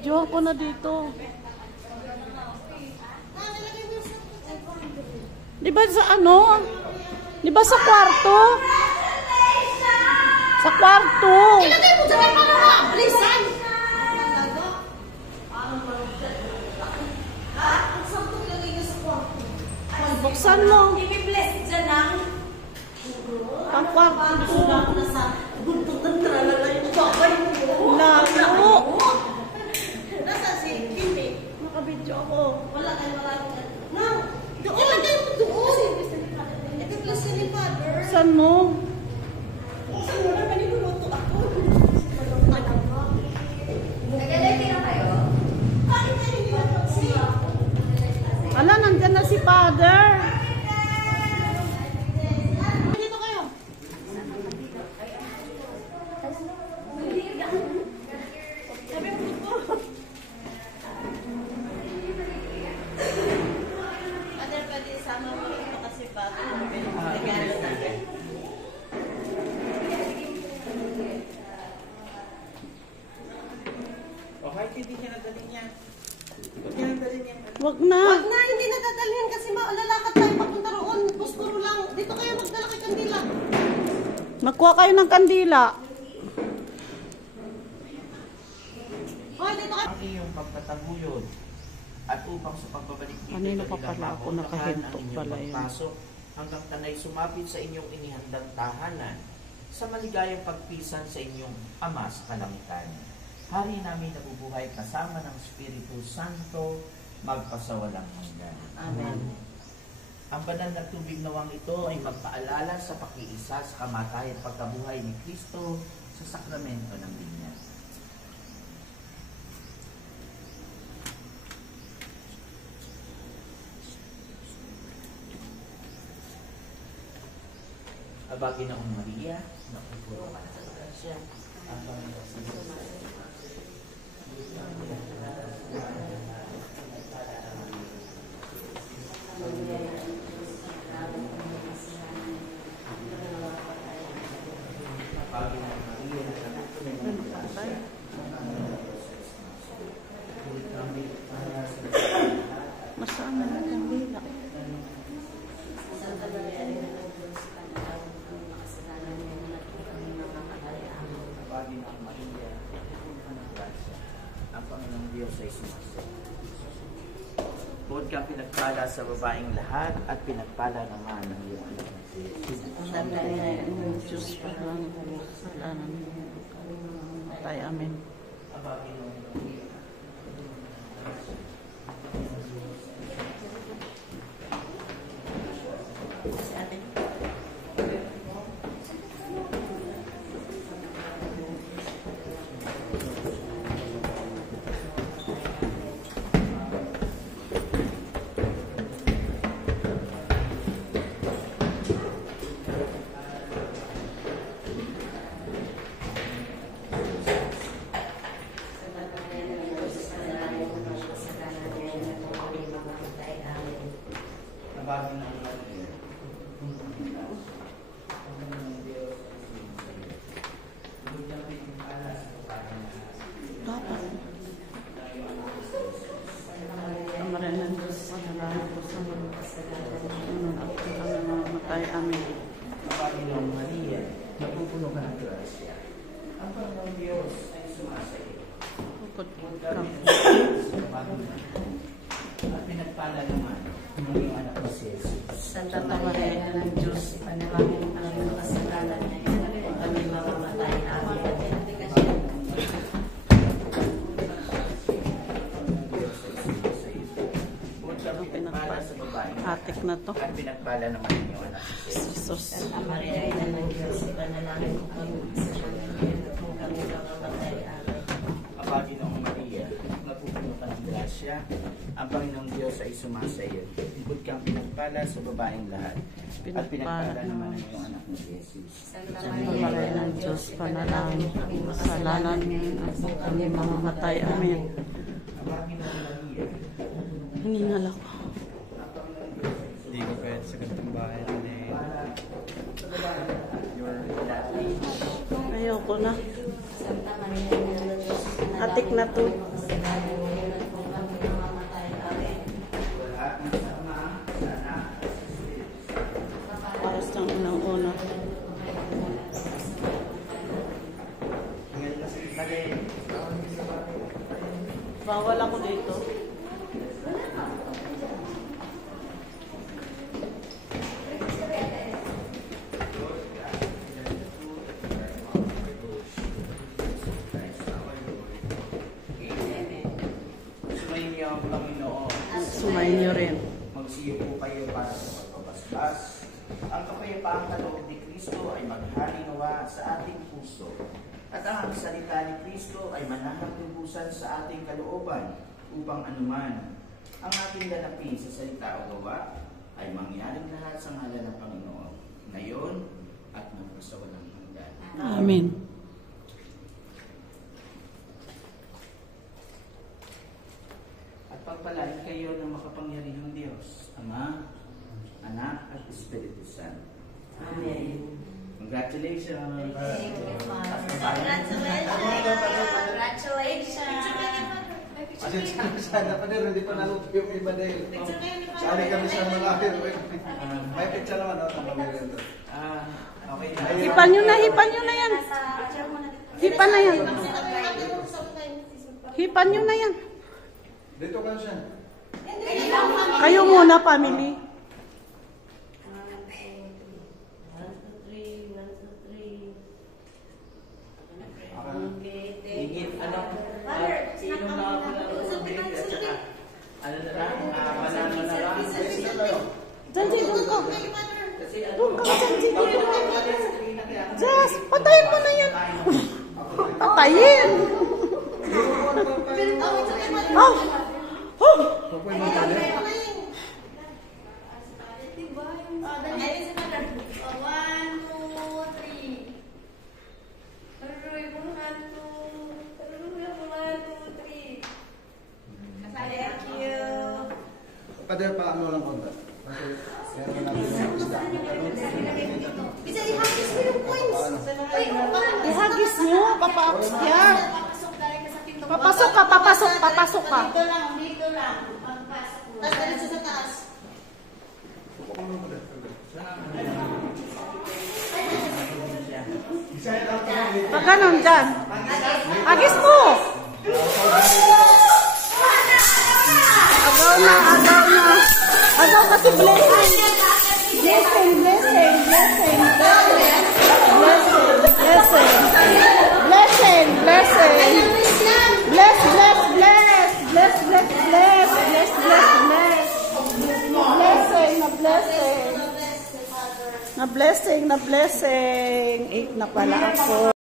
Video ko na dito. Di ba sa ano? Di ba sa kwarto? Sa kwarto. Ilagay mo dyan para mabilisan. Ang saktong ilagay niya sa kwarto. Buksan mo. I-bless dyan ang Ang kwarto. gusto na ako na sa buntot ng tralala yung babay mo. Layo. Nasa si Kimmy? Nakabidyo ako. Wala kayo marami. No, ilagay mo doon. I-bless niya ni Father. Buksan mo. Buksan mo na, maniluluto ako. Nag-alerte na kayo? Bakit na hindi ako siya? Ala, nandyan na si Father. Dito kayo. Father, pwede sama mo ito kasi bago regalo natin. Okay, hindi niya nadali niya. Huwag niya nadali niya. Wag na. Wag na, hindi na dadalhin kasi lalakad tayo papunta roon. Puspuro lang. Dito kayo magdala kay Kandila. Magkuha kayo ng kandila. Hoy, dito kayo. Ang iyong pagtataguyod at upang sa pagbabalik dito Kanina pa pala ako nakahinto pala yun. Pagpasok hanggang tanay sumapit sa inyong inihandang tahanan sa maligayang pagpisan sa inyong Ama sa kalangitan. Hari namin nabubuhay kasama ng Espiritu Santo magpasawalang hanggan. Amen. Ang banal na tubig nawang ito ay magpaalala sa pakiisa sa kamatayan at pagkabuhay ni Kristo sa sakramento ng binyag. Aba, Ginoong Maria, napupuro ka na sa grasya. Ang Panginoon sa Masaan na ang kandila? ang Panginoong Diyos ay sumasagot. Bukod kang pinagpala sa babaeng lahat at pinagpala naman ng iyong anak na si Jesus. Diyos pa lang. Salanan mo. Matay, amen. Aba, Ginoong Nabagin ng Maria. Dapat. Amarenan Diyos, panalangin ko sa mga kasalangan at ang mamatay, amen. Nabagin ng Maria, napupuno ka ng grasya. Ang Panginoong Diyos ay sumasagot. Bukod At pinagpala naman ng iyong anak na si Jesus. Santa Maria ng Diyos, panalangin ang aming kasalanan kung kami mamamatay. Amen. Ang pinagpala sa babaeng Atik na to. at pinagpala naman ng iyong anak na si Jesus. Jesus. Santa Maria ng Diyos, panalangin kung kami kasalanan kung kami mamamatay. Amen. Aba, Ginoong Maria, napupuno ka ng grasya, ang Panginoong Diyos ay sumasa iyo. Bukod kang pinagpala sa babaeng lahat, at pinagpala naman ng iyong anak na si Jesus. Santa Maria ng Diyos, panalangin ang kasalanan at kami mamamatay, amen. Aba, Ginoong Maria, Hiningal ako. Hindi ko pwede sa gantong bahay na your daddy. Ayoko na. Santa Maria ng Diyos, panalangin Atik na to. Oras ng unang-una. Bawal ako dito. Sumayin niyo ang Panginoon. Sumayin niyo rin. Magsiyo po kayo para sa pagpapaspas. Ang kapayapaang kaloob ni Kristo ay maghalimawa sa ating puso. At ang salita ni Kristo ay manahang lubusan sa ating kalooban upang anuman ang ating ganapin sa salita o gawa ay mangyaring lahat sa ngalan ng Panginoon, ngayon at magpasawalang hanggan. Amen. At pagpalain kayo ng makapangyarihang Diyos, Ama, Anak at Espiritu Santo. Amen. Congratulations! Congratulations! Sana pa din, hindi pa naluto yung iba dahil. Sali kami sa mga may picture naman, no? Tama mo rin. Okay na. Hipan nyo na yan. Hipan na yan. Hipan nyo na yan. Dito ka siya. Kayo muna, family. 1, 2, 3. 1, 2, 3. Okay, Hingit, ano? Sino na ako na at saka, ano na lang, manano na lang. Janji, doon ka. Kasi Doon ka, Janji. Jess, patayin mo na yan. Patayin. Oh. Oh. Padel pa ano lang konta. Kasi meron namin yung isda. Bisa ihagis mo yung coins. Ihagis nyo. Papasok yan. Papasok tayo ka sa pinto. Papasok ka. Dito lang. Pagpasok mo. Tapos diretso sa taas. Pag ganun dyan. Hagis mo. Agaw kasi blessing. Na blessing. 8 na pala ako.